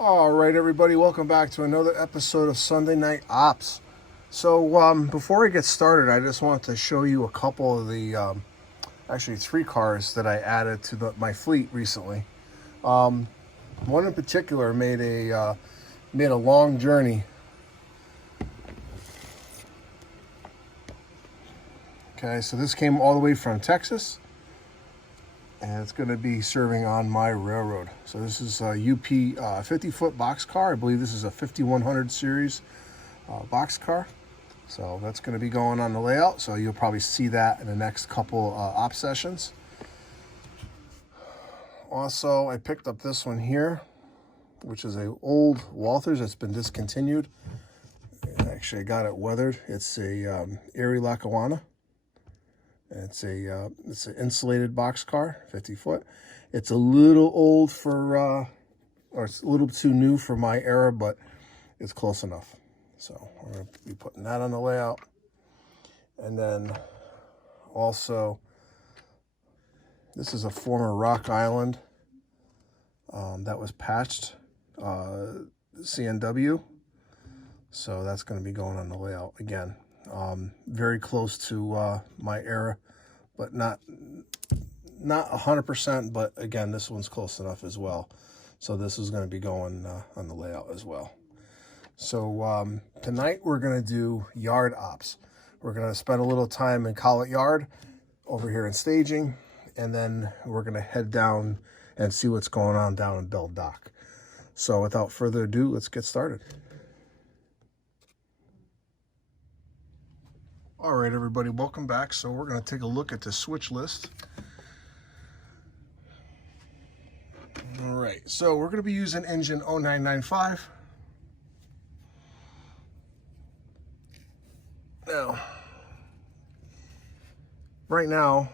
All right, everybody, welcome back to another episode of Sunday Night Ops. So, before I get started, I just want to show you a couple of the, actually 3 cars that I added to my fleet recently. One in particular made a long journey. Okay, so this came all the way from Texas, and it's going to be serving on my railroad. So this is a UP 50-foot box car. I believe this is a 5100 series box car. So that's going to be going on the layout. So you'll probably see that in the next couple op sessions. Also, I picked up this one here, which is a old Walthers that's been discontinued. Actually, I got it weathered. It's a Erie Lackawanna. It's an insulated box car, 50 foot. It's a little old or it's a little too new for my era, but it's close enough. So we're going to be putting that on the layout. And then also, this is a former Rock Island that was patched, CNW. So that's going to be going on the layout again. Very close to my era, but not 100%, but again, this one's close enough as well. So this is going to be going on the layout as well. So tonight we're going to do yard ops. We're going to spend a little time in Collett Yard over here in staging, and then we're going to head down and see what's going on down in Bell Dock. So without further ado, let's get started. All right, everybody, welcome back. So we're going to take a look at the switch list. All right, so we're going to be using engine 0995. Now, right now,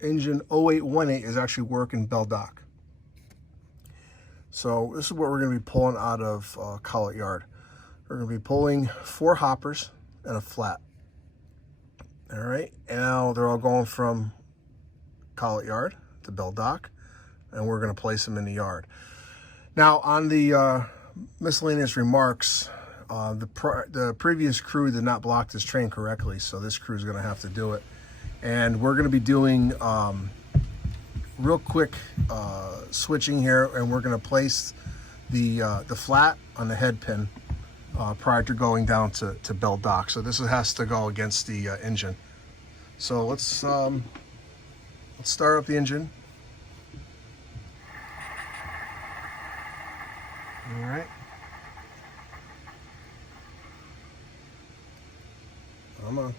engine 0818 is actually working Bell Dock. So this is what we're going to be pulling out of Collett Yard. We're going to be pulling 4 hoppers and a flat. All right, and now they're all going from Collett Yard to Bell Dock, and we're going to place them in the yard. Now, on the miscellaneous remarks, the previous crew did not block this train correctly, so this crew is going to have to do it. And we're going to be doing real quick switching here, and we're going to place the flat on the head pin prior to going down to Bell Dock. So this has to go against the engine. So let's start up the engine. All right. Come on.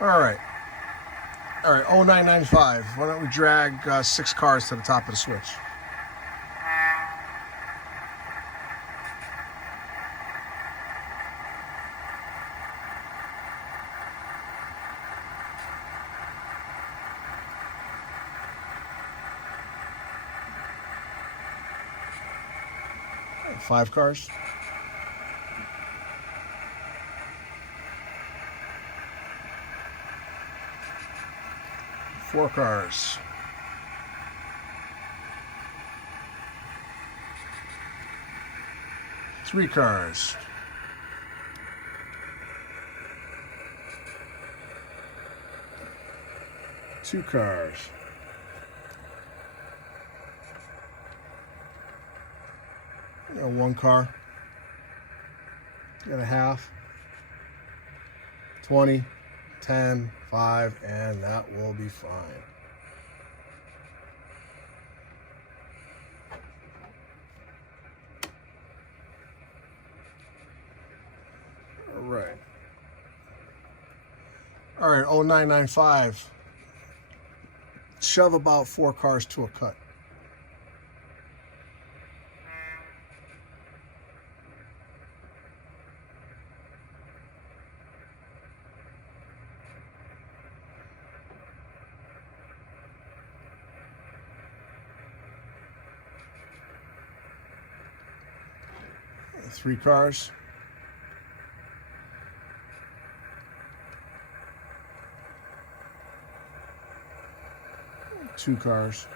All right. All right, 0995. Why don't we drag 6 cars to the top of the switch? Okay, 5 cars. Four cars. 3 cars. 2 cars. 1 car. And a half. 20, 10, 5, and that will be fine. All right. All right, 0995. Shove about 4 cars to a cut. 3 cars. 2 cars.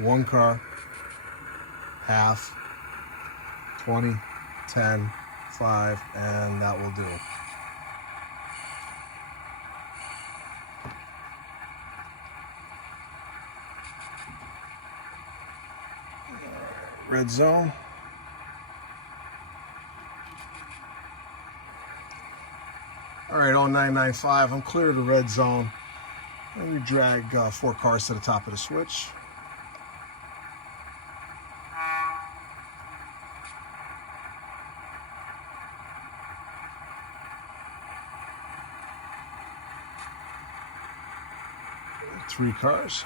1 car. Half. 20, 10, 5, and that will do. Red zone. All right, on 995, I'm clear of the red zone. Let me drag 4 cars to the top of the switch. Three cars.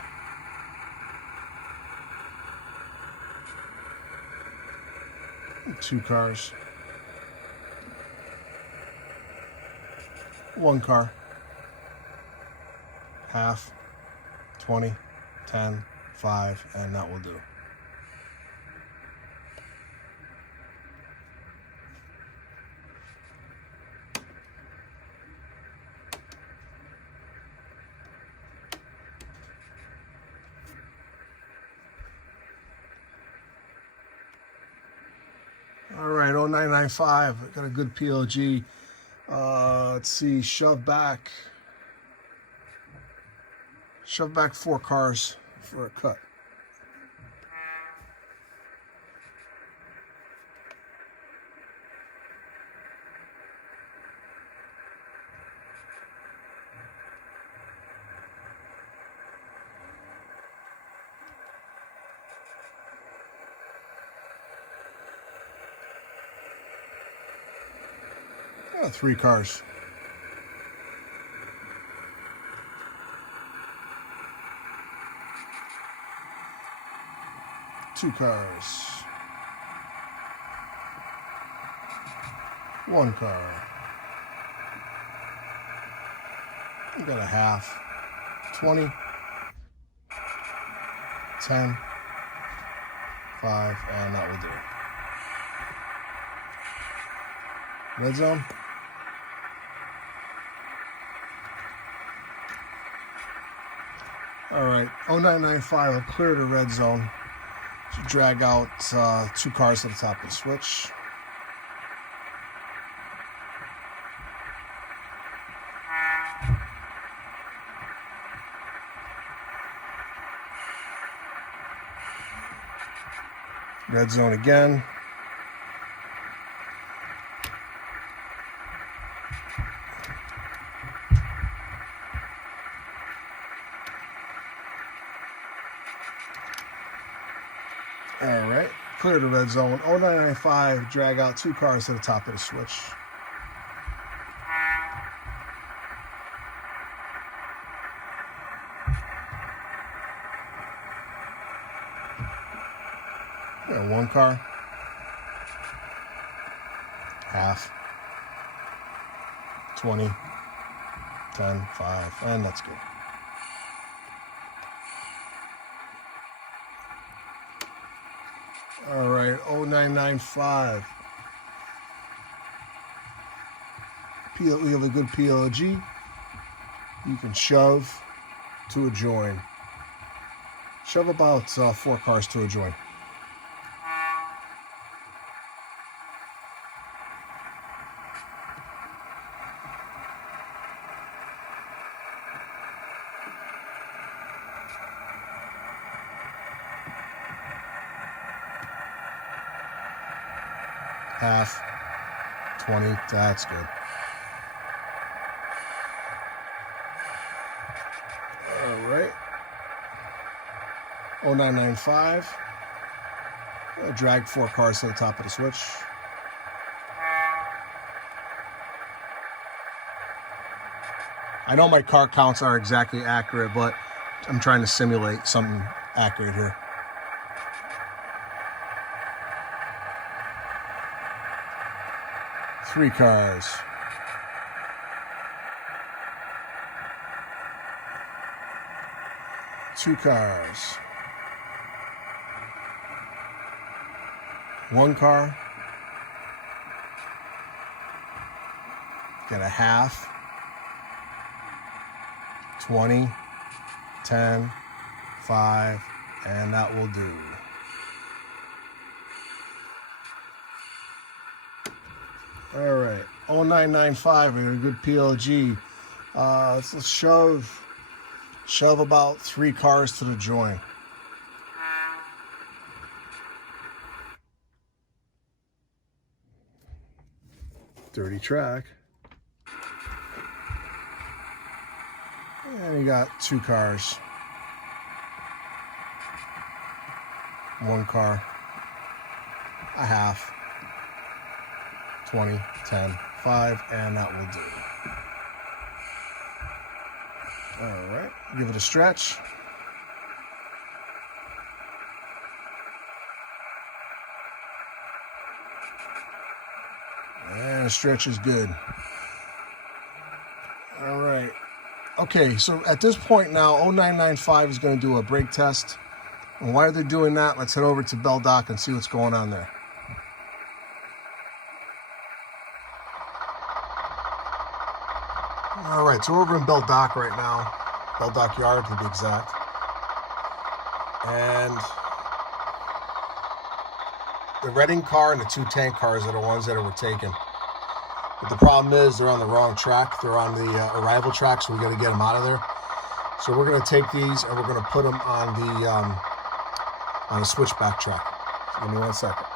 Two cars. 1 car. Half. 20, 10, 5, and that will do. All right, 0995, I got a good PLG. Let's see, shove back 4 cars for a cut. Oh, 3 cars. Two cars. 1 car. We got a half. 20, 10, 5, and that will do it. Red zone. All right, 0995, I'll clear the red zone. So drag out 2 cars to the top of the switch. Red zone again. All right, clear the red zone. 0995, drag out 2 cars to the top of the switch. Yeah, 1 car. Half. 20, 10, 5, and that's good. All right, 0995. We have a good PLG. You can shove to a join. Shove about 4 cars to a join. Half. 20, that's good. All right. 0995. Drag 4 cars to the top of the switch. I know my car counts are exactly accurate, but I'm trying to simulate something accurate here. Three cars. Two cars. 1 car, get a half, 20, 10, 5, and that will do. All right, 0995, we got a good PLG. Let's shove about 3 cars to the join. Dirty track. And you got 2 cars. 1 car, a half, 20, 10, 5, and that will do. All right, give it a stretch. And the stretch is good. All right. Okay, so at this point now, 0995 is going to do a brake test. And while they're doing that, let's head over to Beldock and see what's going on there. All right, so we're over in Beldock right now. Beldock Yard, to be exact. And the Reading car and the 2 tank cars are the ones that were taken. But the problem is they're on the wrong track. They're on the arrival track, so we got to get them out of there. So we're going to take these and we're going to put them on a switchback track. Give me 1 second.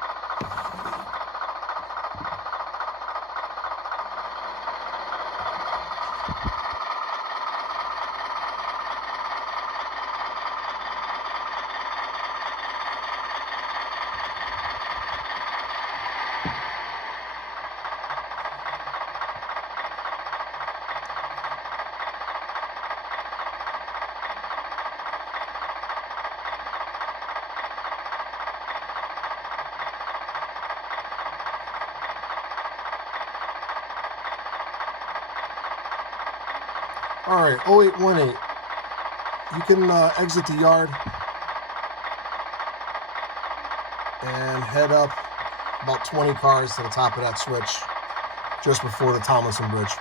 All right, 0818, you can exit the yard and head up about 20 cars to the top of that switch just before the Tomlinson Bridge.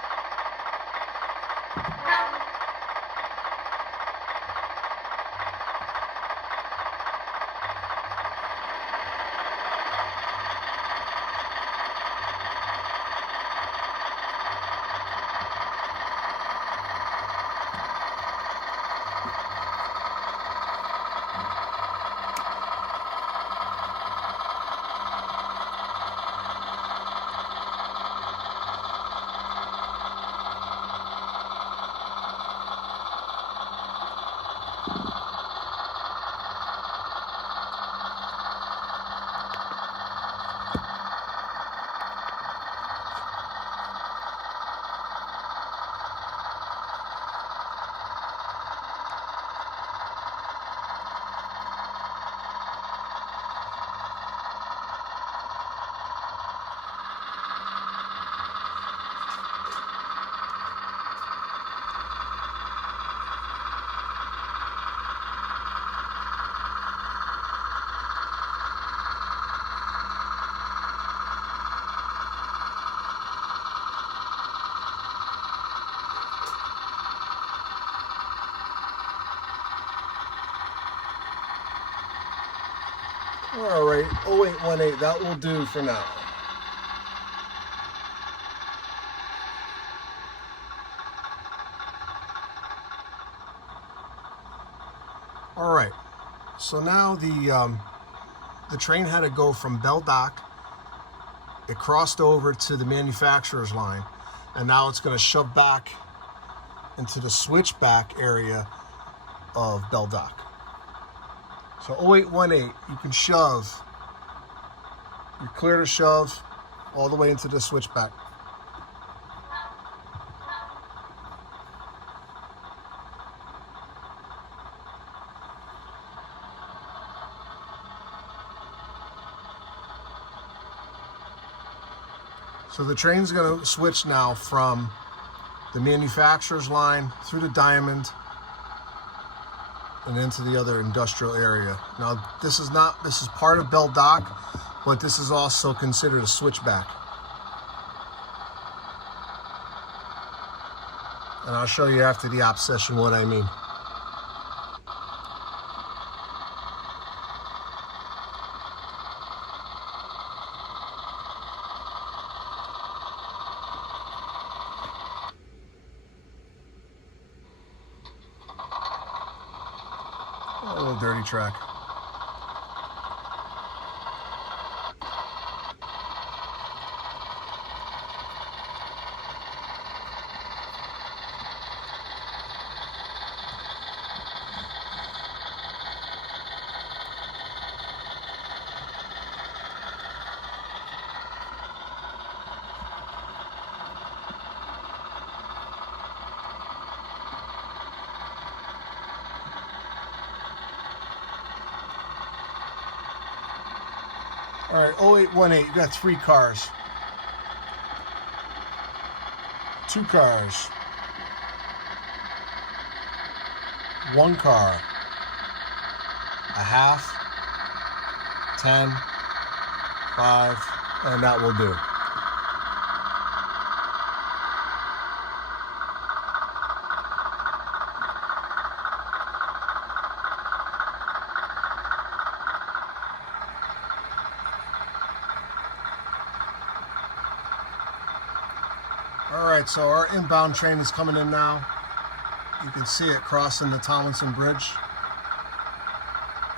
All right, 0818, that will do for now. All right, so now the train had to go from Beldock. It crossed over to the manufacturer's line, and now it's going to shove back into the switchback area of Beldock. So 0818, you can shove. You're clear to shove all the way into the switchback. So the train's going to switch now from the manufacturer's line through the Diamond and into the other industrial area. Now, this is part of Beldock, but this is also considered a switchback. And I'll show you after the op session what I mean. A little dirty track. All right, 0818, you got 3 cars. 2 cars. 1 car. A half. 10. 5. And that will do. All right, so our inbound train is coming in now. You can see it crossing the Tomlinson Bridge.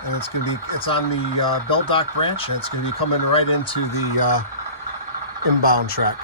And it's on the Belt Dock branch, and it's going to be coming right into the inbound track.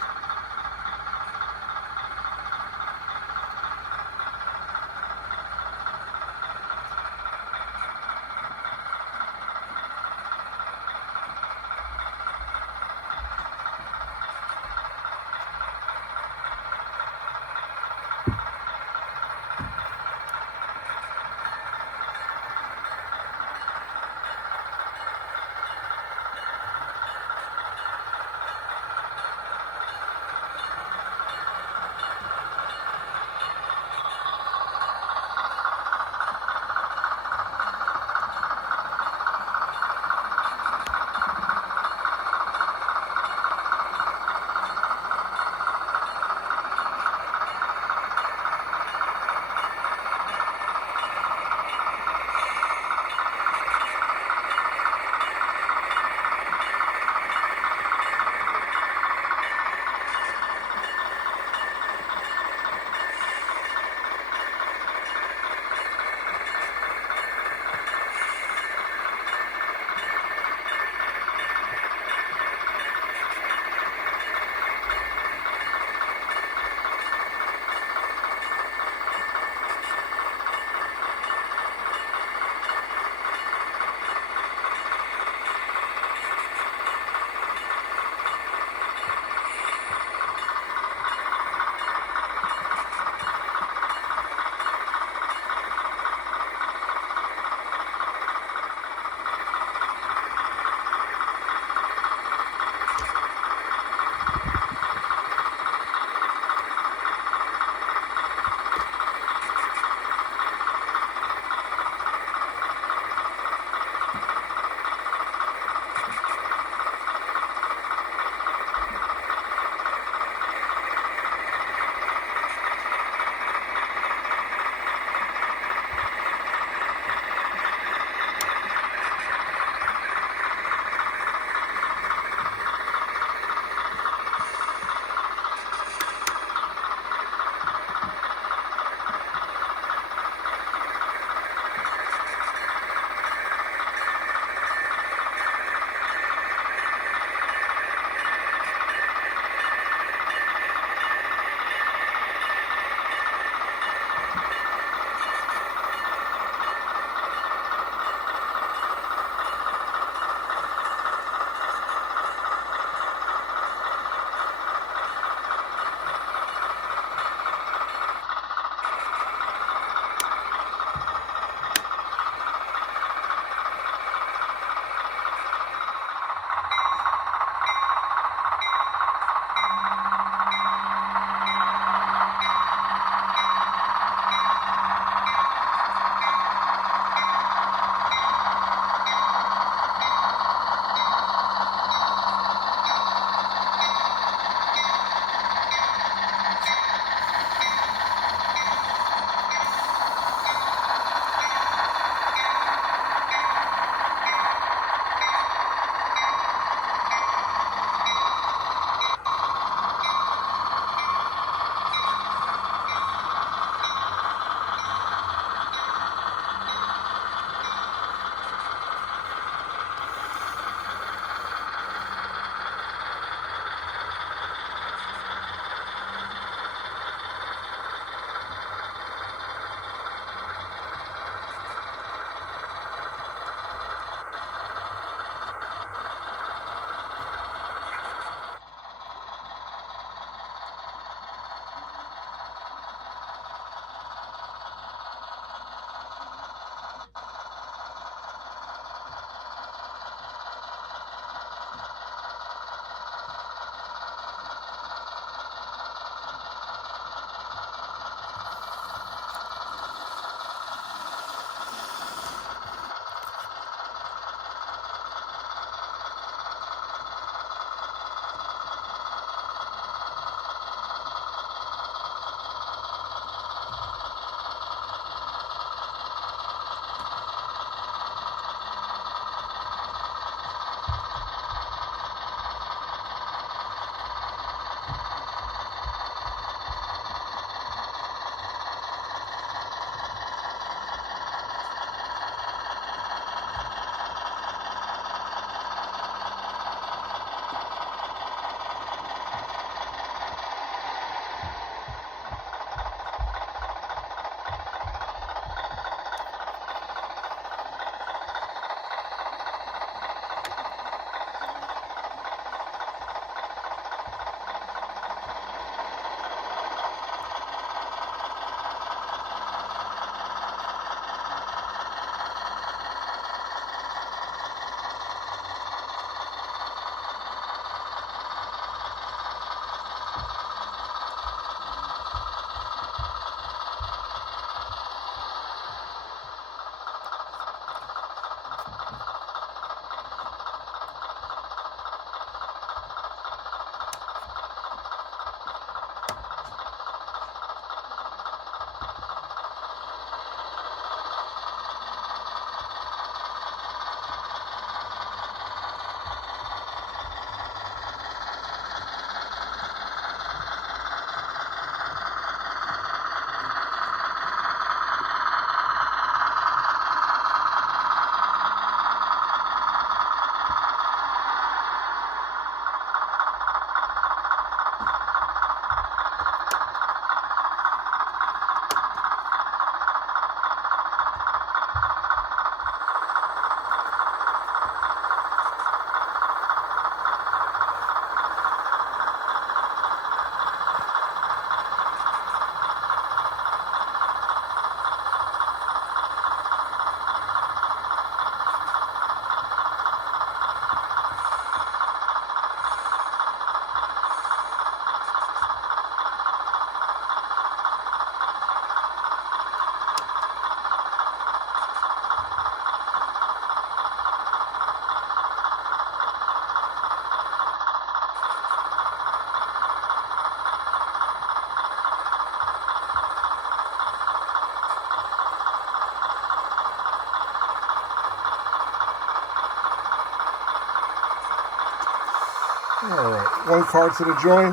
All right, 1 card to the join,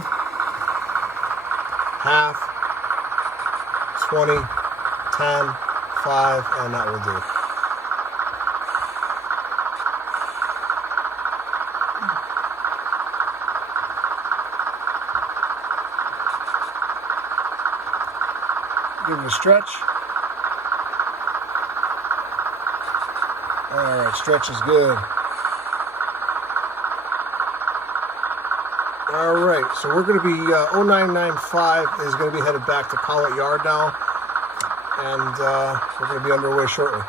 half, 20, 10, 5, and that will do. Give it a stretch. All right, stretch is good. All right, so we're going to be 0995 is going to be headed back to Collett Yard now, and we're going to be underway shortly.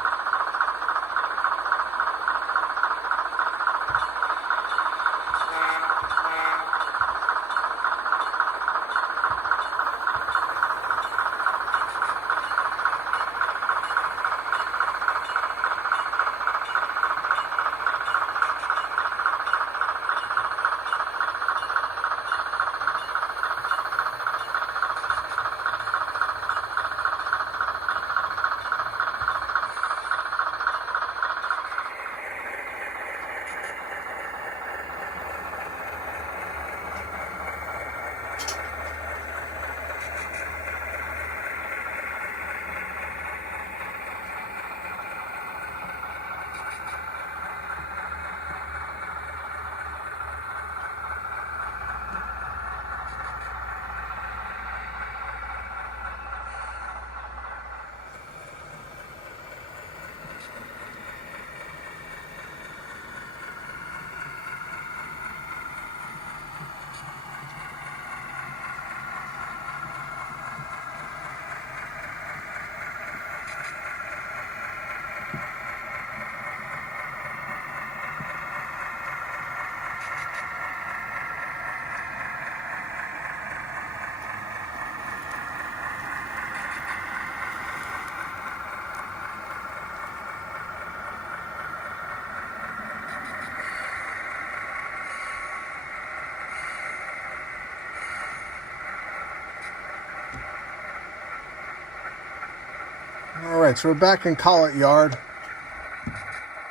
All right, so we're back in Collett Yard,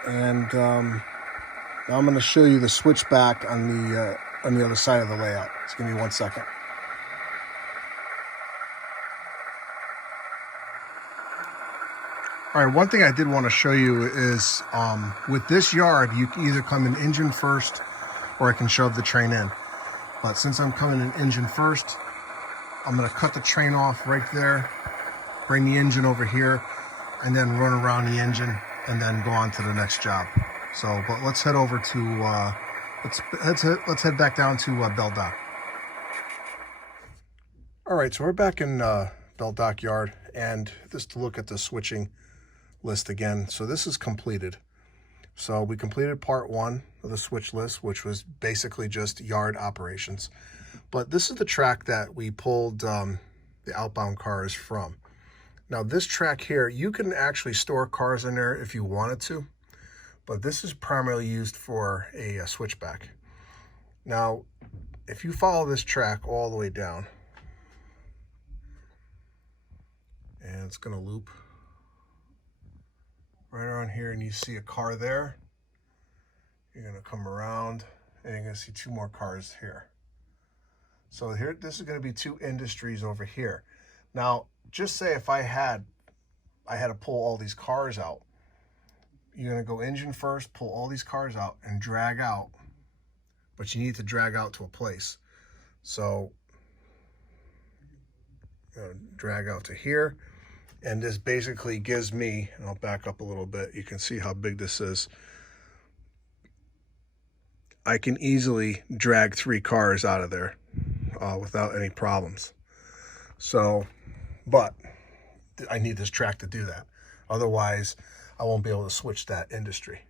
and now I'm going to show you the switchback on the other side of the layout. Just give me 1 second. All right, one thing I did want to show you is with this yard, you can either come in engine first, or I can shove the train in. But since I'm coming in engine first, I'm going to cut the train off right there, bring the engine over here, and then run around the engine and then go on to the next job. So, but let's head over to, let's head back down to Bell Dock. All right, so we're back in Bell Dock Yard, and just to look at the switching list again. So this is completed. So we completed part 1 of the switch list, which was basically just yard operations. But this is the track that we pulled the outbound cars from. Now this track here, you can actually store cars in there if you wanted to, but this is primarily used for a switchback. Now, if you follow this track all the way down, and it's gonna loop right around here, and you see a car there, you're gonna come around and you're gonna see 2 more cars here. So here, this is gonna be 2 industries over here. Now, just say if I had to pull all these cars out, you're gonna go engine first, pull all these cars out and drag out, but you need to drag out to a place. So, drag out to here. And this basically gives me, and I'll back up a little bit, you can see how big this is. I can easily drag 3 cars out of there without any problems. So, but I need this track to do that. Otherwise, I won't be able to switch that industry.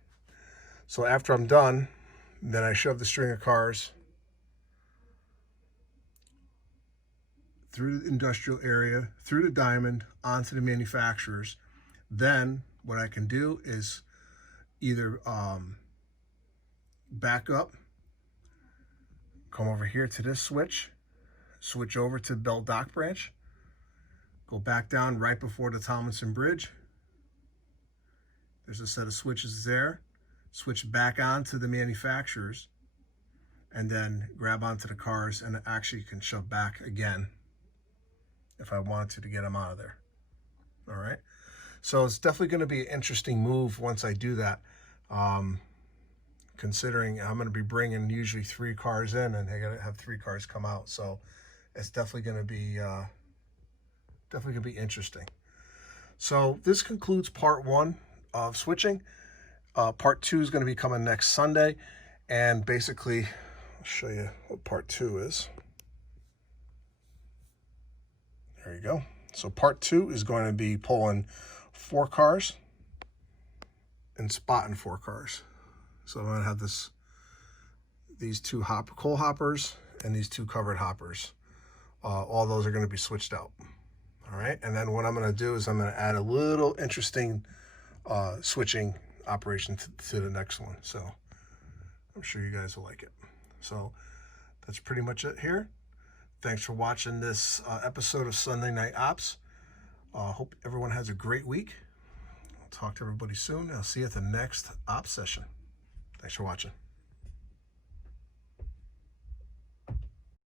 So after I'm done, then I shove the string of cars through the industrial area, through the diamond, onto the manufacturers. Then what I can do is either back up, come over here to this switch over to Bell Dock branch, go back down right before the Tomlinson Bridge. There's a set of switches there. Switch back on to the manufacturers. and then grab onto the cars, and actually can shove back again if I wanted to get them out of there. All right. So it's definitely going to be an interesting move once I do that. Considering I'm going to be bringing usually 3 cars in, and I got to have 3 cars come out. So it's definitely going to be interesting. So this concludes part 1 of switching. Part 2 is going to be coming next Sunday, and basically I'll show you what part 2 is. There you go. So part 2 is going to be pulling 4 cars and spotting 4 cars. So I'm going to have these 2 coal hoppers and these 2 covered hoppers. All those are going to be switched out. All right. And then what I'm going to do is I'm going to add a little interesting switching operation to the next one. So I'm sure you guys will like it. So that's pretty much it here. Thanks for watching this episode of Sunday Night Ops. Hope everyone has a great week. I'll talk to everybody soon. I'll see you at the next Ops session. Thanks for watching.